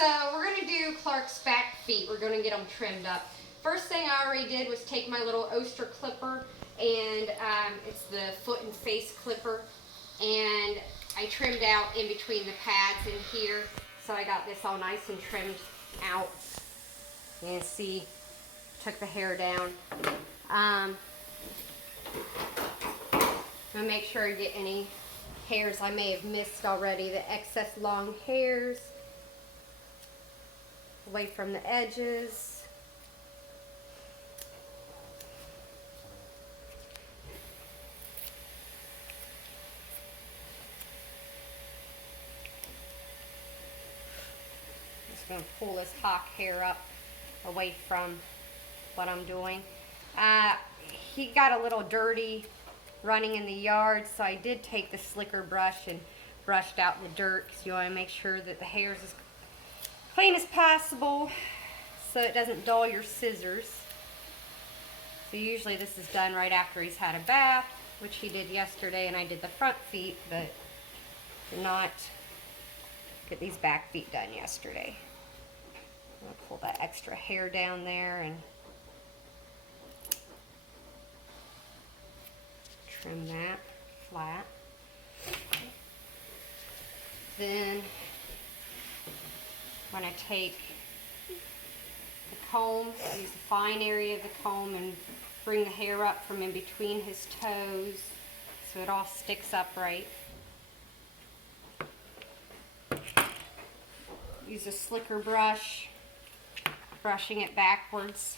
So we're gonna do Clark's back feet. We're gonna get them trimmed up. First thing I already did was take my little Oster clipper, and it's the foot and face clipper, and I trimmed out in between the pads in here. So I got this all nice and trimmed out. You can see, took the hair down. I'm gonna make sure I get any hairs I may have missed already, the excess long hairs away from the edges. Just going to pull this hawk hair up away from what I'm doing. He got a little dirty running in the yard, so I did take the slicker brush and brushed out the dirt, because you want to make sure that the hair is as clean as possible so it doesn't dull your scissors. So usually this is done right after he's had a bath, which he did yesterday, and I did the front feet, but did not get these back feet done yesterday. I'm going to pull that extra hair down there and trim that flat. Then I'm going to take the comb, use the fine area of the comb, and bring the hair up from in between his toes so it all sticks up right. Use a slicker brush, brushing it backwards.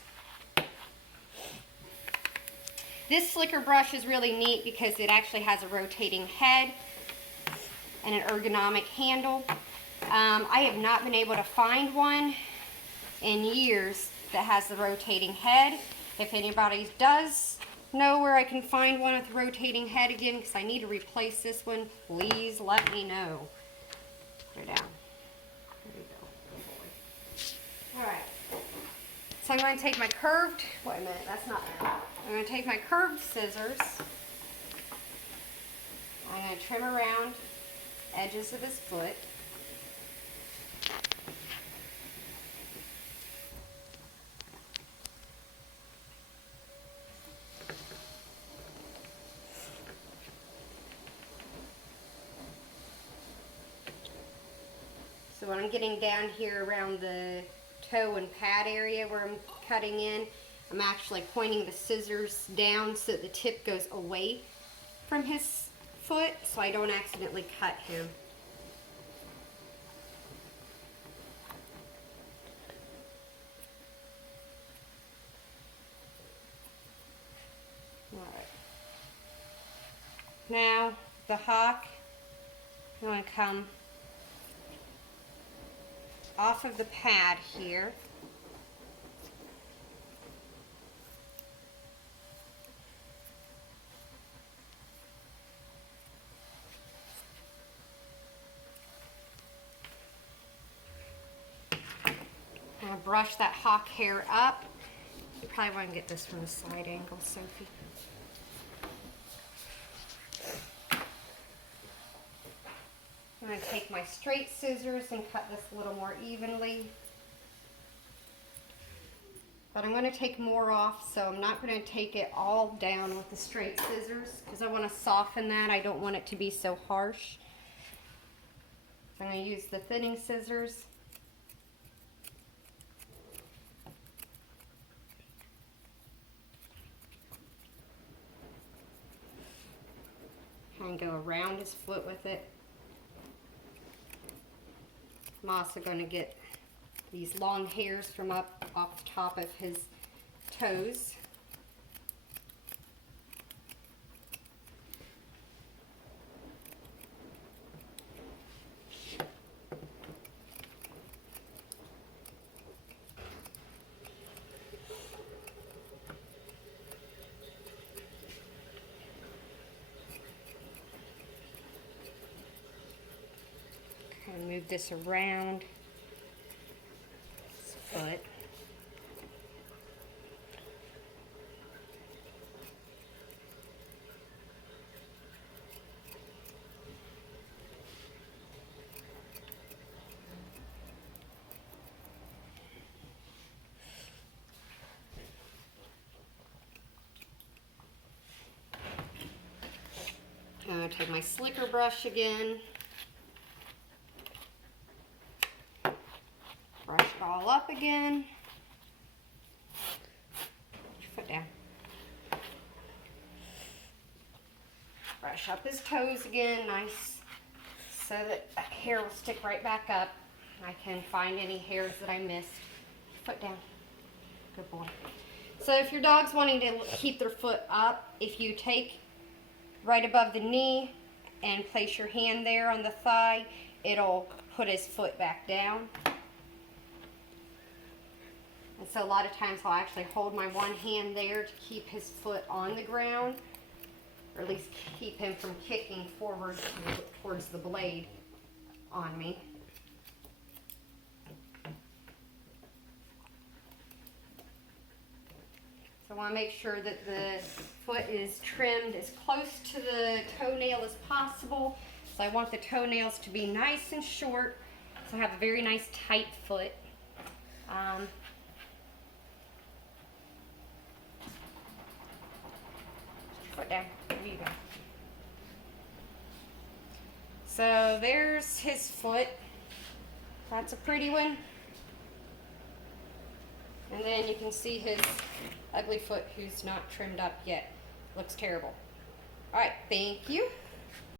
This slicker brush is really neat because it actually has a rotating head and an ergonomic handle. I have not been able to find one in years that has the rotating head. If anybody does know where I can find one with a rotating head again, because I need to replace this one, please let me know. Put it down. There we go. All right. So I'm going to take my curved, wait a minute, that's not there. I'm going to take my curved scissors. I'm going to trim around edges of his foot. So when I'm getting down here around the toe and pad area where I'm cutting in, I'm actually pointing the scissors down so that the tip goes away from his foot so I don't accidentally cut him. Alright. Now the hawk, I'm going to come off of the pad here. I'm going to brush that hawk hair up. You probably want to get this from the side angle, Sophie. I'm going to take my straight scissors and cut this a little more evenly. But I'm going to take more off, so I'm not going to take it all down with the straight scissors because I want to soften that. I don't want it to be so harsh. So I'm going to use the thinning scissors. And go around his foot with it. I'm also going to get these long hairs from up off the top of his toes. And move this around his foot. going to take my slicker brush again. Brush it all up again. Put your foot down. Brush up his toes again, nice, so that hair will stick right back up. I can find any hairs that I missed. Foot down. Good boy. So if your dog's wanting to keep their foot up, if you take right above the knee and place your hand there on the thigh, it'll put his foot back down. And so a lot of times I'll actually hold my one hand there to keep his foot on the ground, or at least keep him from kicking forward towards the blade on me. So I want to make sure that the foot is trimmed as close to the toenail as possible. So I want the toenails to be nice and short, so I have a very nice tight foot. Foot down. There you go. So there's his foot. That's a pretty one. And then you can see his ugly foot who's not trimmed up yet. Looks terrible. All right, thank you.